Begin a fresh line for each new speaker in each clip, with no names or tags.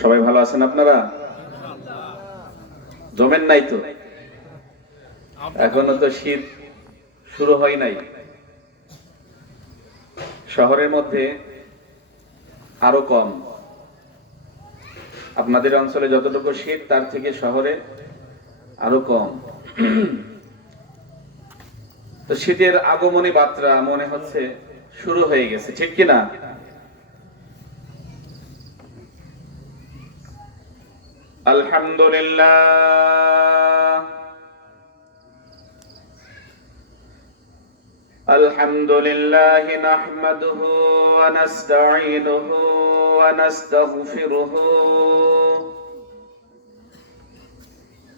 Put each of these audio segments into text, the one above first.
সবাই ভালো আছেন আপনারা? জমেন নাই তো? এখনও তো শীত শুরু হয় নাই। শহরের মধ্যে আরও কম। আপনাদের অঞ্চলে যতটুকু শীত, তার থেকে শহরে আরও কম। তো শীতের আগমনী বার্তা মনে হচ্ছে শুরু হয়ে গেছে ঠিক কিনা আলহামদুলিল্লাহ الحمد لله نحمده ونستعينه ونستغفره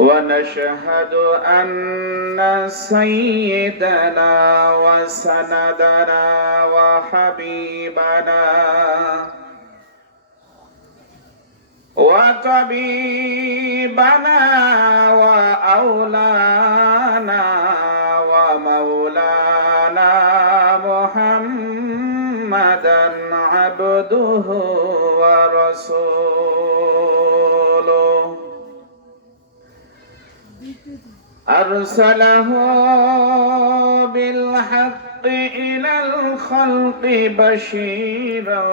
ونشهد أن سيدنا وسندنا وحبيبنا وطبيبنا وأولانا ومولانا محمدا عبده ورسوله أرسله بالحق إلى الخلق بشيرا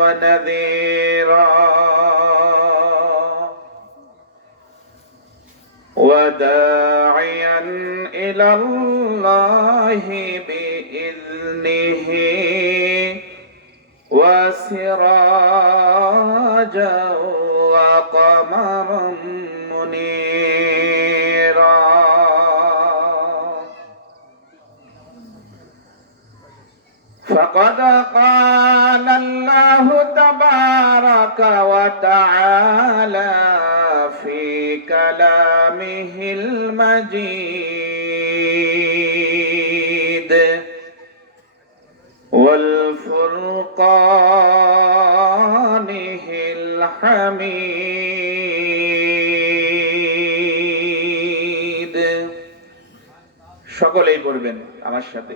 ونذيرا. وداعيا إلى الله بإذنه وسراجا وقمرا منيرا. فقد قال الله تبارك وتعالى في كلامه المجيد والفرقانه الحميد সকলেই পড়বেন আমার সাথে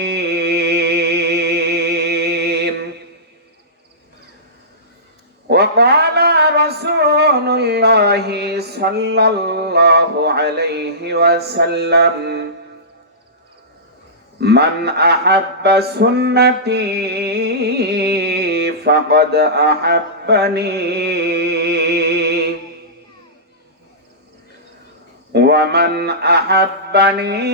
وقال رسول الله صلى الله عليه وسلم من أحب سنتي فقد أحبني. ومن أحبني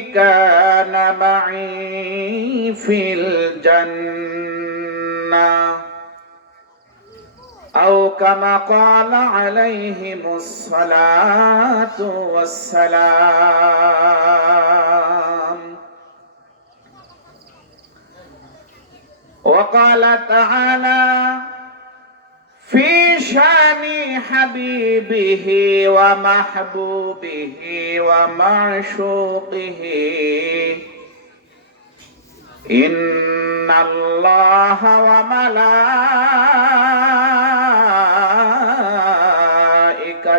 كان معي في الجنة. أو كما قال عليهم الصلاة والسلام. وقال تعالى في شأن حبيبه ومحبوبه ومعشوقه إن الله وملائكته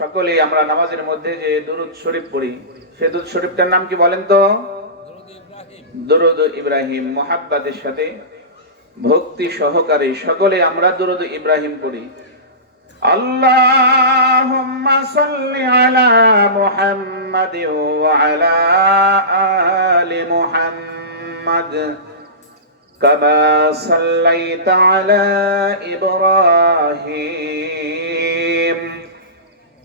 সকলেই আমরা নামাজের মধ্যে যে দুরুদ শরীফ পড়ি, সে দুরুদ শরীফটার নাম কি বলেন তো? দুরুদ ইব্রাহিম। মহাব্বাদের সাথে ভক্তি সহকারে সকলে আমরা দুরুদ ইব্রাহিম পড়ি। আল্লাহুম্মা সাল্লি আলা মুহাম্মাদ ওয়া আলা আলি মুহাম্মাদ কামা সাল্লাইতা আলা ইব্রাহিম।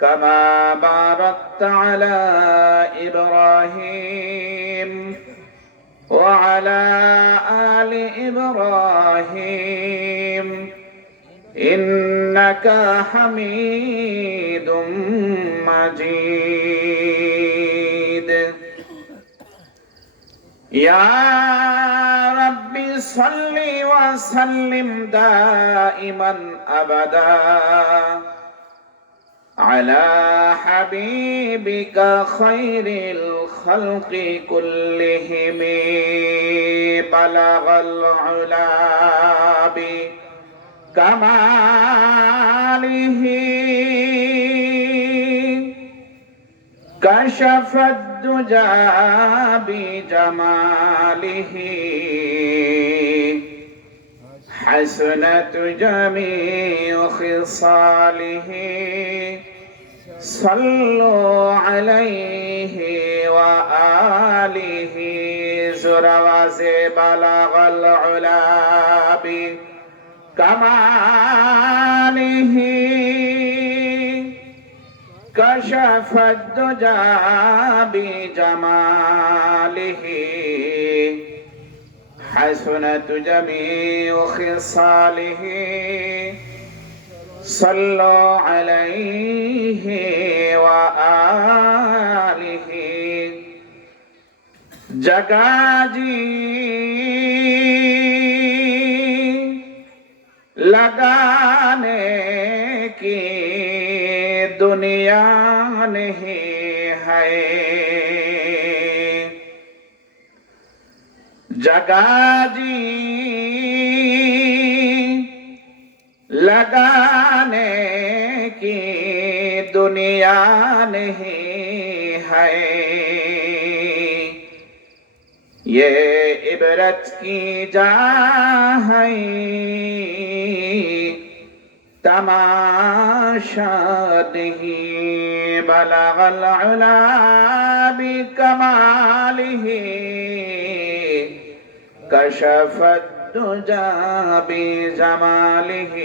كما باركت على إبراهيم وعلى آل إبراهيم إنك حميد مجيد يا رب صل وسلم دائما أبدا على حبيبك خير الخلق كلهم بلغ العلا بكماله كشف الدجى بجماله حسنت جميع خصاله. صلوا عليه وآله. زرواز بلغ العلا بكماله كشف الدجى بجماله. حسنت جميع خصاله صلوا عليه وآله جگاجی لگانے کی دنیا نہیں ہے जगाजी लगाने की दुनिया नहीं है ये इबरत की जा है तमाशा नहीं बलगल अला भी कमाल ही كشف الدجى بجماله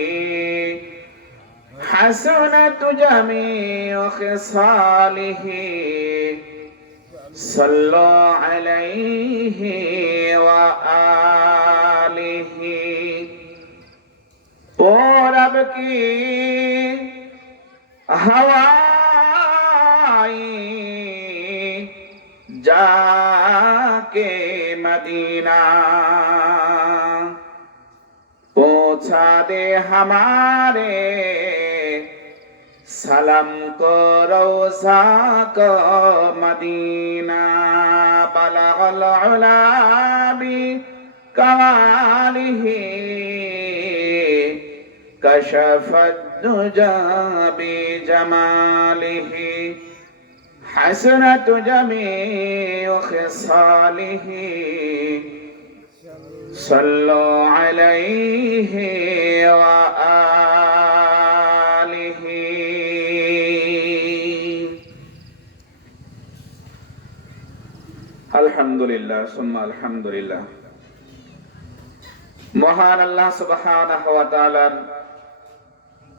حسنت جميع خصاله صلوا عليه وآله او رب کی ہوائی جا کے مدینہ दे हमारे सलाम को रोजा को मदीना बलगल उलाबी कमालिही كشف الدجى بجماله حسنة جميع خصاله صلوا عليه وآله الحمد لله ثم الحمد لله মহান আল্লাহ সুবহানাহু ওয়া তাআলার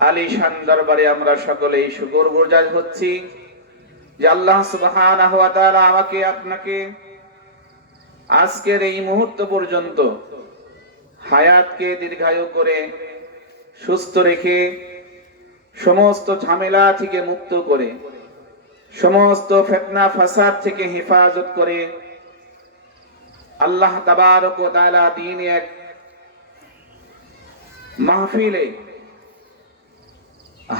আলিশান দরবারে আমরা সকলেই শুকর গুজার হচ্ছি যে আল্লাহ সুবহানাহু ওয়া তাআলা আমাকে আপনাকে আজকের এই মুহূর্ত পর্যন্ত হায়াতকে দীর্ঘায়ু করে, সুস্থ রেখে, সমস্ত ঝামেলা থেকে মুক্ত করে, সমস্ত ফেতনা ফাসাদ থেকে হেফাজত করে আল্লাহ তাবারক ওয়া তাআলা দিন এক মাহফিলে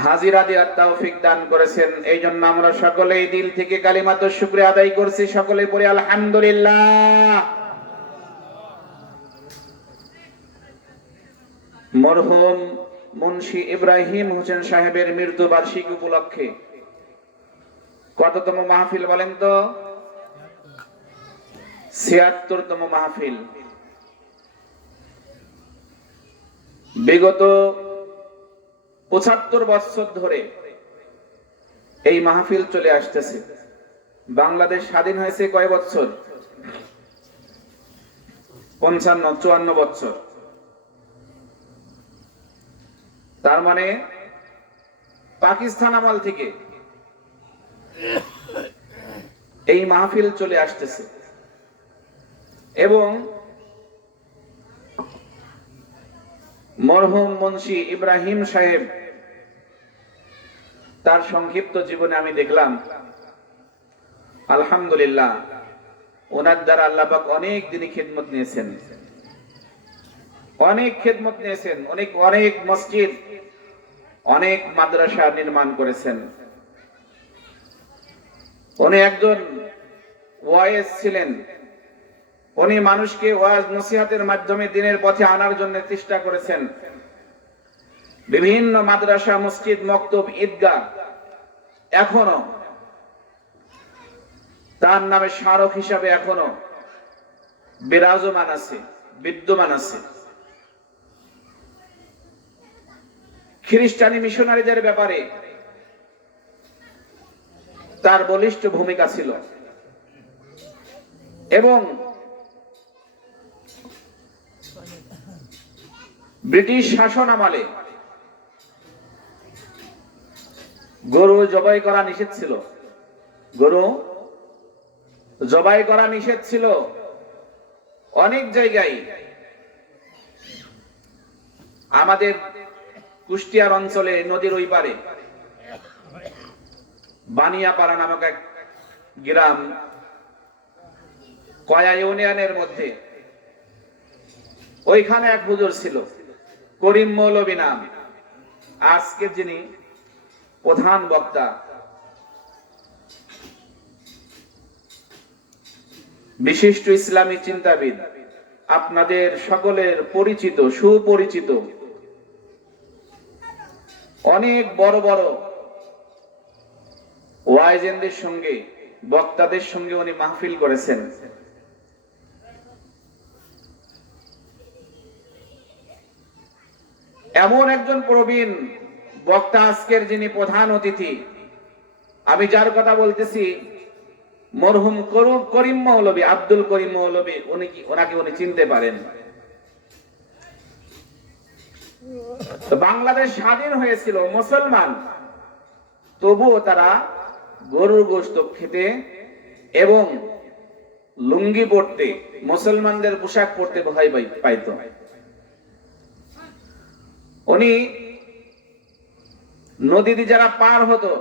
হাজিরা দেওয়ার তৌফিক দান করেছেন। এই জন্য আমরা সকলেই দিল থেকে কালিমাত শুক্রিয়া আদায় করছি। সকলে পড়ে আলহামদুলিল্লাহ। মরহুম মুন্সি ইব্রাহিম হোসেন সাহেবের মৃত্যু বার্ষিক উপলক্ষে। কততম মাহফিল বলেন তো? ছিয়াত্তরতম মাহফিল। বিগত পঁচাত্তর বছর ধরে এই মাহফিল চলে আসতেছে। বাংলাদেশ স্বাধীন হয়েছে কয় বছর? পঞ্চান্ন, চুয়ান্ন বছর। তার মানে পাকিস্তান আমল থেকে এই মাহফিল চলে আসতেছে। এবং মরহুম মুন্সি ইব্রাহিম সাহেব তার সংক্ষিপ্ত জীবনে আমি দেখলাম, আলহামদুলিল্লাহ, ওনার দ্বারা আল্লাপাক অনেক দিনই খেদমত নিয়েছেন। অনেক খেদমত নিয়েছেন, অনেক অনেক মসজিদ, অনেক মাদ্রাসা নির্মাণ করেছেন। উনি একজন ওয়াইস ছিলেন। উনি মানুষকে ওয়াজ নসিহাতের মাধ্যমে দিনের পথে আনার জন্য চেষ্টা করেছেন। বিভিন্ন মাদ্রাসা, মসজিদ, মক্তব, ঈদগাহ এখনও তার নামে স্মারক হিসাবে এখনও বিরাজমান আছে, বিদ্যমান আছে। খ্রিস্টানি মিশনারিদের ব্যাপারে তার বলিষ্ঠ ভূমিকা ছিল। এবং ব্রিটিশ শাসন আমলে গরু জবাই করা নিষেধ ছিল। গরু জবাই করা নিষেধ ছিল। অনেক জায়গায় আমাদের কুষ্টিয়ার অঞ্চলে নদীর ওই পারে। বানিয়াপাড়া নামক এক গ্রাম কয়া ইউনিয়নের মধ্যে। ওইখানে এক হুজুর ছিল, করিম মৌলবী নাম। আজকে যিনি প্রধান বক্তা। বিশিষ্ট ইসলামী চিন্তাবিদ, আপনাদের সকলের পরিচিত, সুপরিচিত, অনেক বড় বড় ওয়াইজেনদের সঙ্গে, বক্তাদের সঙ্গে উনি মাহফিল করেছেন। এমন একজন প্রবীণ বক্তা আজকের যিনি প্রধান অতিথি, আমি যার কথা বলতেছি, মরহুম করু- করিম মৌলবী, আব্দুল করিম মৌলবী, উনি কি, ওনাকে উনি চিনতে পারেন। বাংলাদেশ স্বাধীন হয়েছিল, মুসলমান। তবুও তারা গরুর গোস্ত খেতে এবং লুঙ্গি পরতে, মুসলমানদের পোশাক পরতে ভয় পাই- পাইত। উনি নদী দিয়ে যারা পার হতো,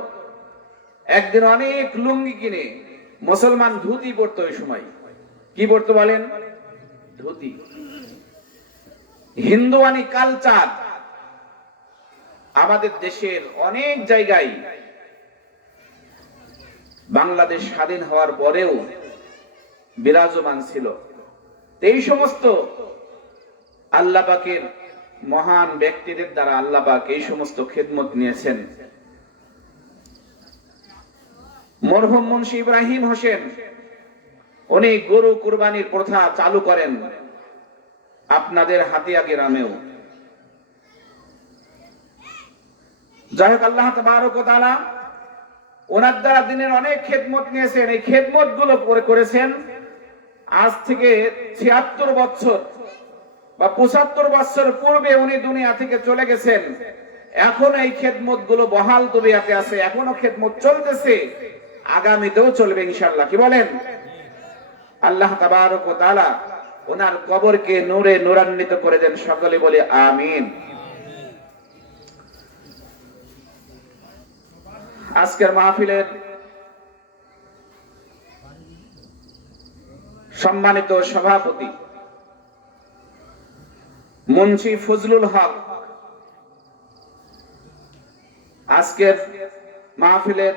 একদিন অনেক লুঙ্গি কিনে মুসলমান ধুতি পরতো ওই সময়। কি পরতো বলেন? ধুতি। হিন্দুয়ানি কালচার আমাদের দেশের অনেক জায়গায় বাংলাদেশ স্বাধীন হওয়ার পরেও বিরাজমান ছিল। এই সমস্ত আল্লাহ পাকের মহান ব্যক্তিদের দ্বারা আল্লাহ পাক এই সমস্ত খেদমত নিয়েছেন। মরহুম মুন্সি ইব্রাহিম হোসেন, উনি গরু কুরবানির প্রথা চালু করেন আপনাদের হাতিয়া গ্রামেও। যাই হোক, আল্লাহ ওয়া ওনার দ্বারা দিনের অনেক খেদমত নিয়েছেন। এই খেদমতগুলো করে করেছেন। আজ থেকে ছিয়াত্তর বছর বা পঁচাত্তর বছর পূর্বে উনি দুনিয়া থেকে চলে গেছেন। এখন এই খেদমতগুলো বহাল দুনিয়াতে আছে, এখনও খেদমত চলতেছে, আগামীতেও চলবে ইনশাল্লাহ কি বলেন? আল্লাহ তাবারক ওনার কবরকে নূরে নূরান্বিত করে দেন, সকলে বলে আমিন। আজকের মাহফিলের সম্মানিত সভাপতি মুন্সি ফজলুল হক, আজকের মাহফিলের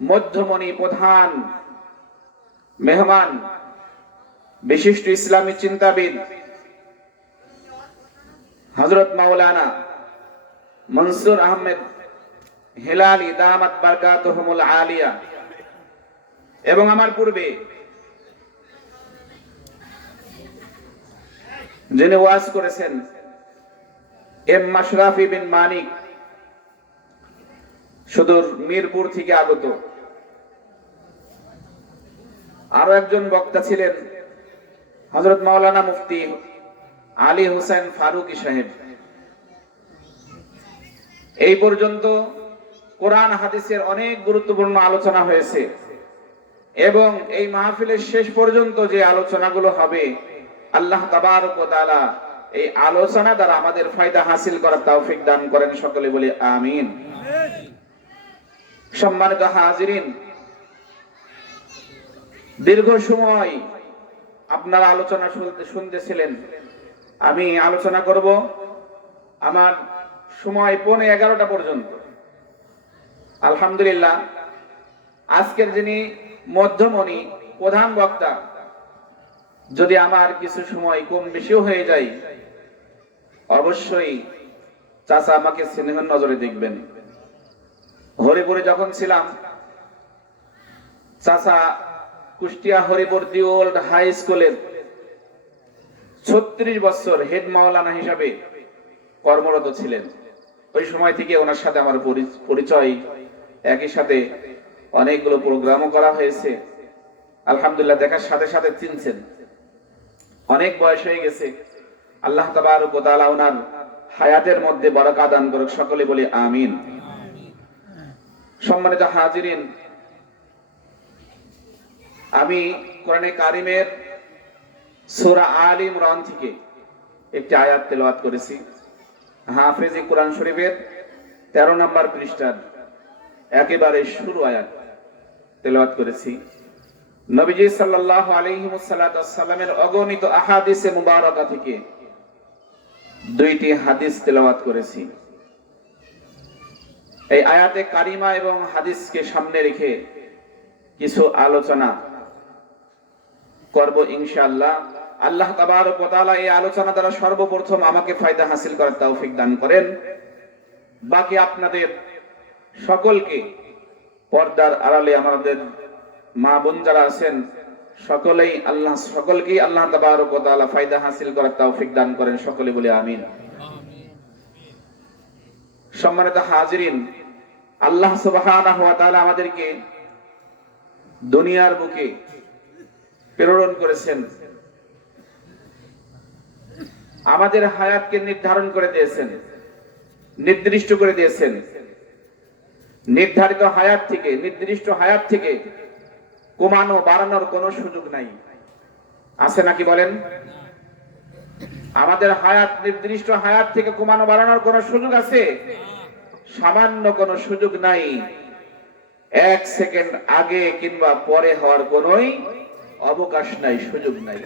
মধ্যমণি প্রধান মেহমান, বিশিষ্ট ইসলামী চিন্তাবিদ হজরত মাওলানা মনসুর আহমেদ হেলালি দামাত বারকাতুহুমুল আলিয়া এবং আমার পূর্বে যিনি ওয়াজ করেছেন, এম মাশরাফি বিন মানিক, সুদূর মিরপুর থেকে আগত। আরও একজন বক্তা ছিলেন হজরত মাওলানা মুফতি আলী হোসেন ফারুকি সাহেব। এই পর্যন্ত কোরআন হাদিসের অনেক গুরুত্বপূর্ণ আলোচনা হয়েছে এবং এই মাহফিলের শেষ পর্যন্ত যে আলোচনাগুলো হবে আল্লাহ এই আলোচনা দ্বারা আমাদের ফায়দা হাসিল করার তৌফিক দান করেন সকলে বলি আমিন। সম্মানিত হাজিরিন, দীর্ঘ সময় আপনারা আলোচনা শুনতে শুনতেছিলেন। আমি আলোচনা করব আমার সময় পৌনে এগারোটা পর্যন্ত। আলহামদুলিল্লাহ, আজকের যিনি মধ্যমণি, প্রধান বক্তা যদি আমার কিছু সময় কম বেশিও হয়ে যায়, অবশ্যই চাচা আমাকে স্নেহের নজরে দেখবেন। হরিপুরে যখন ছিলাম, চাচা Kushtia Haripur the old high স্কুলের ছত্রিশ বছর হেড মাওলানা হিসাবে কর্মরত ছিলেন। ওই সময় থেকে ওনার সাথে আমার পরিচয় একই সাথে অনেকগুলো প্রোগ্রামও করা হয়েছে। আলহামদুলিল্লাহ, দেখার সাথে সাথে চিনছেন। অনেক বয়স হয়ে গেছে। আল্লাহ তাবারক ওয়া তাআলা ওনার হায়াতের মধ্যে বরকত দান করুক, সকলে বলি আমিন। সম্মানিত হাজিরিন, আমি কোরআনে কারিমের সূরা আল ইমরান থেকে একটি আয়াত তেলাওয়াত করেছি। হাফেজি কোরআন শরীফের তেরো নম্বর পৃষ্ঠার একেবারে শুরু আয়াত তেলাওয়াত করেছি। নবীজি সাল্লাল্লাহু আলাইহি সাল্লামের অগণিত আহাদিসে মুবারকা থেকে দুইটি হাদিস তেলাওয়াত করেছি। এই আয়াতে কারিমা এবং হাদিসকে সামনে রেখে কিছু আলোচনা করব ইনশাআল্লাহ। আল্লাহ এই আলোচনা দ্বারা সর্বপ্রথম আমাকে ফায়দা হাসিল করার তৌফিক দান করেন। বাকি আপনাদের সকলকে পর্দার আড়ালে আমাদের মা বোন যারা আছেন, সকলেই আল্লাহ, সকলকেই আল্লাহ তাবারক ফায়দা হাসিল করার তৌফিক দান করেন, সকলে বলে আমিন। সম্মানিত হাজিরিন, আল্লাহ তাআলা আমাদেরকে দুনিয়ার বুকে প্রেরণ করেছেন। আমাদের হায়াতকে নির্ধারণ করে দিয়েছেন, নির্দিষ্ট করে দিয়েছেন। নির্ধারিত হায়াত থেকে, নির্দিষ্ট হায়াত থেকে কমানো, বাড়ানোর কোনো সুযোগ নাই। আছে নাকি বলেন? আমাদের হায়াত, নির্দিষ্ট হায়াত থেকে কমানো, বাড়ানোর কোনো সুযোগ আছে? সামান্য কোনো সুযোগ নাই। এক সেকেন্ড আগে কিংবা পরে হওয়ার কোনোই অবকাশ নাই, সুযোগ নাই।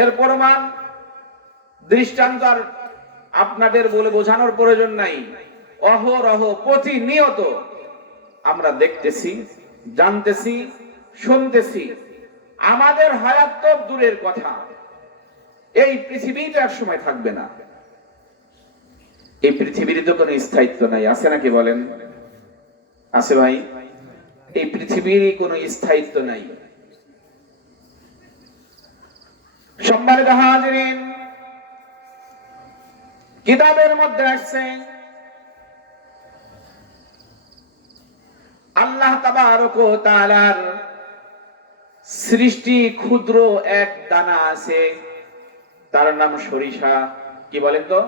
এর প্রমাণ দৃষ্টান্ত আপনাদের বলে বোঝানোর প্রয়োজন নাই। অহরহ প্রতিনিয়ত আমরা দেখতেছি, জানতেছি, শুনতেছি। আমাদের হায়াত তো দূরের কথা। এই পৃথিবীতে এক সময় থাকবে না। এই পৃথিবীর তো কোনো স্থায়িত্ব নাই। আছে নাকি বলেন? আছে ভাই। এই পৃথিবীর কোনো স্থায়িত্ব নাই। সম্মানিত হাজিরিন, কিতাবের মধ্যে আসছে আল্লাহ তাআলার সৃষ্টি ক্ষুদ্র এক দানা আছে। তার নাম সরিষা। কি বলেন তো?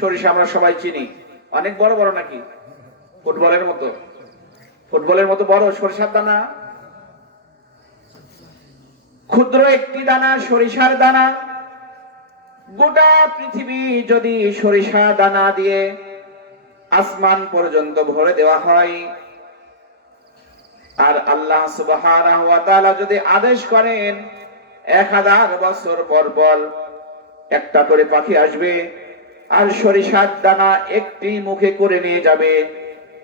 সরিষা আমরা সবাই চিনি। অনেক বড় বড় নাকি? ফুটবলের মতো। ফুটবলের মতো বড় সরিষার দানা। ক্ষুদ্র একটি দানা, সরিষার দানা। গোটা পৃথিবী যদি সরিষা দানা দিয়ে আসমান পর্যন্ত ভরে দেওয়া হয় আর আল্লাহ যদি আদেশ করেন, এক হাজার বছর পর পর একটা করে পাখি আসবে আর সরিষার দানা একটি মুখে করে নিয়ে যাবে।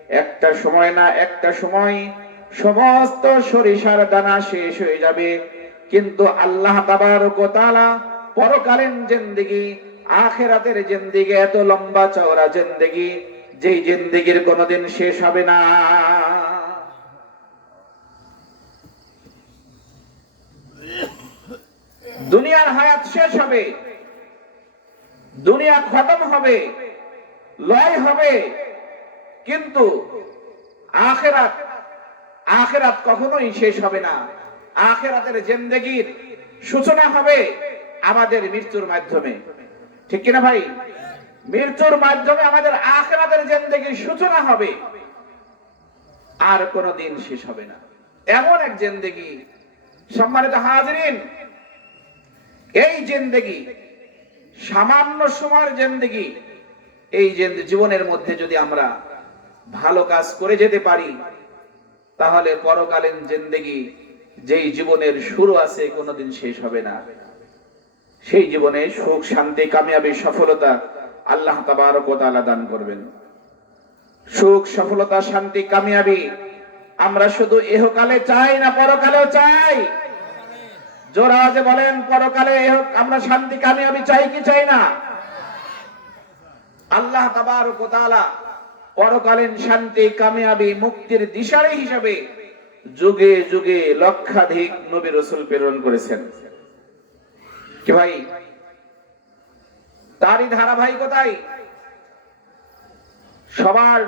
একটা সময় না, একটা সময় সমস্ত সরিষার দানা শেষ হয়ে যাবে। কিন্তু আল্লাহ তাবারক ওয়া তাআলা পরকালীন জিন্দেগি, আখেরাতের জিন্দেগি, এত লম্বা চওড়া জিন্দেগি, যেই জিন্দেগির কোনোদিন শেষ হবে না। দুনিয়ার হায়াত শেষ হবে। দুনিয়া খতম হবে লয় হবে, কিন্তু আখেরাত আখেরাত কখনোই শেষ হবে না। আখেরাতের জিন্দেগির সূচনা হবে আমাদের মৃত্যুর মাধ্যমে। ঠিক কিনা ভাই? মৃত্যুর মাধ্যমে আমাদের আখেরাতের জিন্দেগির সূচনা হবে। আর কোনো দিন শেষ হবে না। এমন এক জিন্দেগি। সম্মানিত হাজরিন এই জিন্দেগি, সামান্য সময়ের জিন্দেগি, এই জীবনের মধ্যে যদি আমরা ভালো কাজ করে যেতে পারি, তাহলে পরকালীন জিন্দেগি যেই জীবনের শুরু আছে কোনোদিন শেষ হবে না। সেই জীবনে সুখ, শান্তি, কামিয়াবি, সফলতা আল্লাহ তাবারক দান করবেন। সুখ, সফলতা, শান্তি, কামিয়াবি আমরা শুধু এহকালে চাই না পরকালেও চাই। জোর আওয়াজে বলেন, পরকালে আমরা শান্তি কামিয়াবি চাই কি চাই না? আল্লাহ তাবারক ওয়া তাআলা পরকালীন শান্তি কামিয়াবি মুক্তির দিশারি হিসাবে যুগে যুগে লক্ষাধিক নবী রসুল প্রেরণ করেছেন। কি ভাই? তারই ধারাবাহিকতাই সবার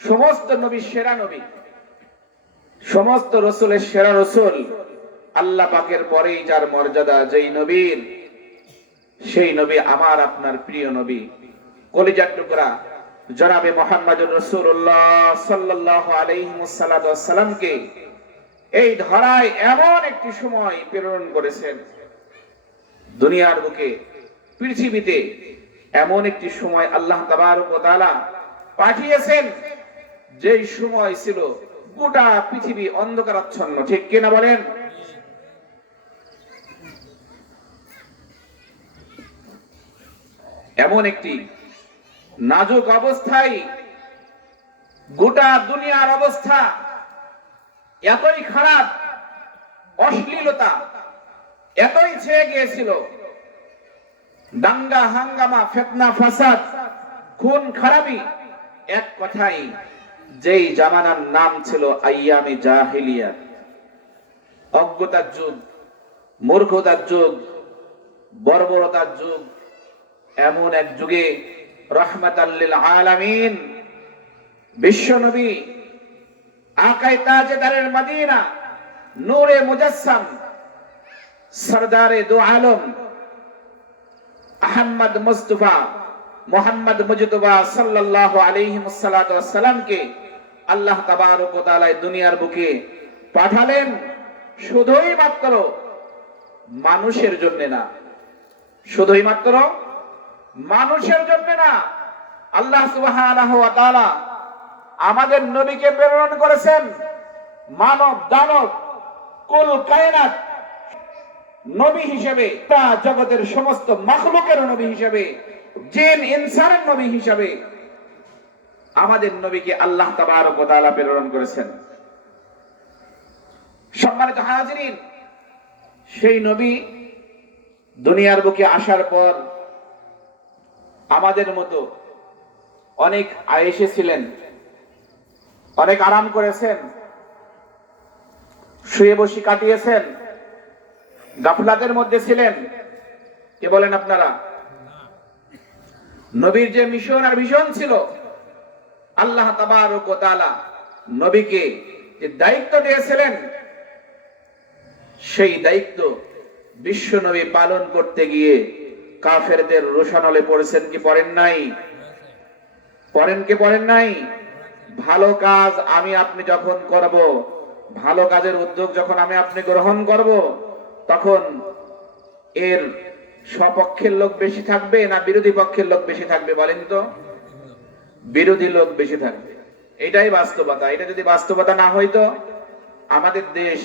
সমস্ত নবী সেরা নবী, সমস্ত রসুলের সেরা রসুল আল্লাহ পাকের পরেই যার মর্যাদা, যেই নবীর সেই নবী আমার আপনার প্রিয় নবী। কলিজার টুকরা, জনাবে মোহাম্মদ রসুল্লাহ সাল্লাহ আলহিমসাল্লামকে এই ধরায় এমন একটি সময় প্রেরণ করেছেন। দুনিয়ার বুকে, পৃথিবীতে এমন একটি সময় আল্লাহ ওয়া পাঠিয়েছেন, যেই সময় ছিল গোটা পৃথিবী অন্ধকারাচ্ছন্ন। ঠিক কিনা বলেন? এমন একটি নাজুক অবস্থায় গোটা দুনিয়ার অবস্থা এতই খারাপ, অশ্লীলতা, এতই ছেয়ে গিয়েছিল। দাঙ্গা, হাঙ্গামা, ফেতনা, ফাসাদ, খুন, খারাপি এক কথাই, যেই জামানার নাম ছিল আইয়ামি জাহিলিয়া। অজ্ঞতার যুগ, মূর্খতার যুগ, বর্বরতার যুগ এমন এক যুগে রহমাতাল্লিল আলামিন বিশ্ব নবী আকাই তাজেদারের নূরে মুজাসসাম, সরদারে দু আলম, আহমদ মুস্তফা, মোহাম্মদ মুজতবা সাল্লাল্লাহু আলাইহি সাল্লামকে আল্লাহ তাবারক তাআলা দুনিয়ার বুকে পাঠালেন। শুধুই মাত্র মানুষের জন্য না, শুধুই মাত্র মানুষের জন্য না, আল্লাহ তাআলা আমাদের নবীকে প্রেরণ করেছেন মানব দানব, কুল কায়নাত, নবী হিসেবে, তা জগতের সমস্ত মাখলুকের নবী হিসেবে, জিন, ইনসানের নবী হিসেবে আমাদের নবীকে আল্লাহ তাবারক প্রেরণ করেছেন। সম্মানিত হাজিরিন, সেই নবী দুনিয়ার বুকে আসার পর আমাদের মতো অনেক আয়েসে ছিলেন, অনেক আরাম করেছেন, শুয়ে বসে কাটিয়েছেন, গাফলাতের মধ্যে ছিলেন। কে বলেন আপনারা? নবীর যে মিশন আর ভিশন ছিল, আল্লাহ তাআলা নবীকে যে দায়িত্ব দিয়েছিলেন, সেই দায়িত্ব বিশ্ব নবী পালন করতে গিয়ে কাফেরদের রোশানলে পড়েছেন কি পড়েন নাই? পড়েন কি পড়েন নাই? ভালো কাজ আমি আপনি যখন করব, ভালো কাজের উদ্যোগ যখন আমি আপনি গ্রহণ করব, তখন এর স্বপক্ষের লোক বেশি থাকবে না বিরোধী পক্ষের লোক বেশি থাকবে বলেন তো? বিরোধী লোক বেশি থাকবে। এটাই বাস্তবতা। এটা যদি বাস্তবতা না হইতো, আমাদের দেশ